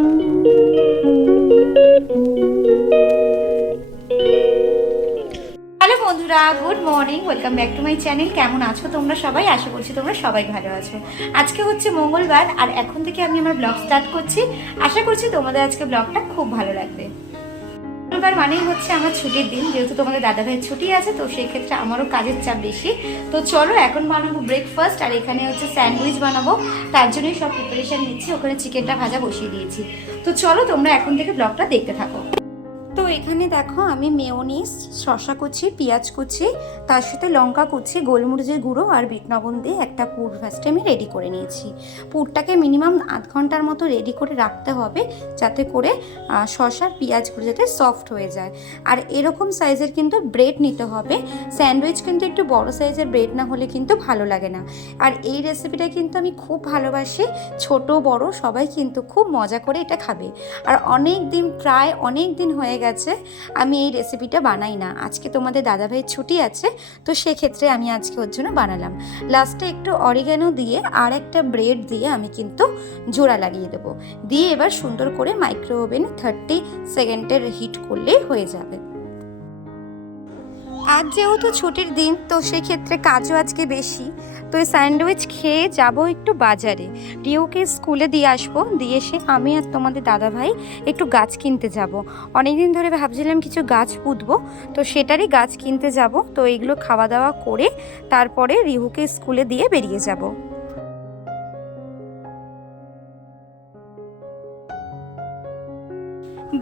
Hello বন্ধুরা, good morning, welcome back to my channel. কেমন আছো তোমরা সবাই? আশা করছি তোমরা সবাই ভালো আছো। আজকে হচ্ছে মঙ্গলবার আর এখন থেকে আমি আমার ব্লগ স্টার্ট করছি। আশা করছি তোমাদের আজকে ব্লগটা খুব ভালো লাগবে। মঙ্গলবার মানেই হচ্ছে আমার ছুটির দিন, যেহেতু তোমাদের দাদা ভাইয়ের ছুটি আছে, তো সেই ক্ষেত্রে আমারও কাজের চাপ বেশি। তো চলো এখন বানাবো ব্রেকফাস্ট, আর এখানে হচ্ছে স্যান্ডউইচ বানাবো, তার জন্যই সব প্রিপারেশন নিচ্ছি। ওখানে চিকেনটা ভাজা বসিয়ে দিয়েছি। তো চলো তোমরা এখন থেকে ব্লগটা দেখতে থাকো। তো এখানে দেখো আমি মেয়োনিজ, শসা কুচি, পেঁয়াজ কুচি, তার সাথে লঙ্কা কুচি, গোলমরিচের গুঁড়ো আর বিট লবণ দিয়ে একটা পুর ফার্স্টে আমি রেডি করে নিয়েছি। পুরটাকে মিনিমাম আধ ঘন্টার মতো রেডি করে রাখতে হবে, যাতে করে শসার পেঁয়াজগুলো যাতে সফট হয়ে যায়। আর এরকম সাইজের কিন্তু ব্রেড নিতে হবে। স্যান্ডউইচ কিন্তু একটু বড় সাইজের ব্রেড না হলে কিন্তু ভালো লাগে না। আর এই রেসিপিটা কিন্তু আমি খুব ভালোবাসি, ছোট বড় সবাই কিন্তু খুব মজা করে এটা খাবে। আর প্রায় অনেক দিন হয়ে গেছে আমি এই রেসিপিটা বানাই না। আজকে তোমাদের দাদাভাইয়ের ছুটি আছে, তো সেক্ষেত্রে আমি আজকে ওর জন্য বানালাম। লাস্টে একটু অরিগানো দিয়ে আর একটা ব্রেড দিয়ে আমি কিন্তু জোড়া লাগিয়ে দেবো। দিয়ে এবার সুন্দর করে মাইক্রো ওভেনে 30 সেকেন্ডের হিট করলেই হয়ে যাবে। আজ যেহেতু ছুটির দিন, তো সেক্ষেত্রে কাজও আজকে বেশি। তো এই স্যান্ডউইচ খেয়ে যাব একটু বাজারে, রিওকে স্কুলে দিয়ে আসবো। দিয়ে এসে আমি আর তোমাদের দাদাভাই একটু গাছ কিনতে যাব। অনেকদিন ধরে ভাবছিলাম কিছু গাছ পুঁতবো, তো সেটারই গাছ কিনতে যাব। তো এইগুলো খাওয়া দাওয়া করে তারপরে রিহুকে স্কুলে দিয়ে বেরিয়ে যাব।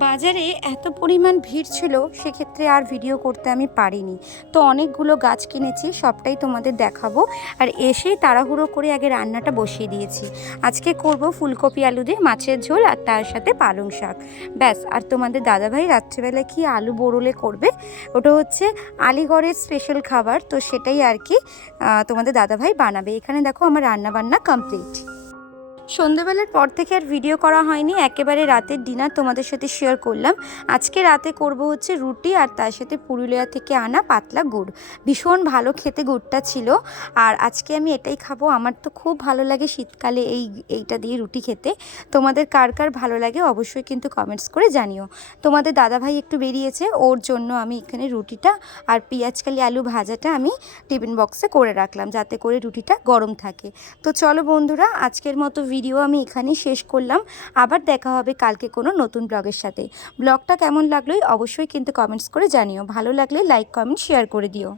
বাজারে এত পরিমাণ ভিড় ছিল, সেক্ষেত্রে আর ভিডিও করতে আমি পারিনি। তো অনেকগুলো গাছ কিনেছি, সবটাই তোমাদের দেখাবো। আর এসেই তাড়াহুড়ো করে আগে রান্নাটা বসিয়ে দিয়েছি। আজকে করব ফুলকপি আলু দিয়ে মাছের ঝোল, আর তার সাথে পালং শাক, ব্যাস। আর তোমাদের দাদাভাই রাত্রিবেলা কি আলু বড়লে করবে, ওটা হচ্ছে আলিগড়ের স্পেশাল খাবার, তো সেটাই আর কি তোমাদের দাদাভাই বানাবে। এখানে দেখো আমার রান্না বান্না কমপ্লিট। সন্ধ্যেবেলার পর থেকে আর ভিডিও করা হয়নি, একেবারে রাতের ডিনার তোমাদের সাথে শেয়ার করলাম। আজকে রাতে করব হচ্ছে রুটি, আর তার সাথে পুরুলিয়া থেকে আনা পাতলা গুড়। ভীষণ ভালো খেতে গুড়টা ছিল, আর আজকে আমি এটাই খাবো। আমার তো খুব ভালো লাগে শীতকালে এইটা দিয়ে রুটি খেতে। তোমাদের কার কার ভালো লাগে অবশ্যই কিন্তু কমেন্টস করে জানিও। তোমাদের দাদাভাই একটু বেরিয়েছে, ওর জন্য আমি এখানে রুটিটা আর পেঁয়াজকালি আলু ভাজাটা আমি টিফিন বক্সে করে রাখলাম, যাতে করে রুটিটা গরম থাকে। তো চলো বন্ধুরা, আজকের মতো ভিডিও আমি এখানেই শেষ করলাম। আবার দেখা হবে কালকে কোনো নতুন ব্লগের সাথে। ব্লগটা কেমন লাগলো অবশ্যই কিন্তু কমেন্টস করে জানিও। ভালো লাগলে লাইক কমেন্ট শেয়ার করে দিও।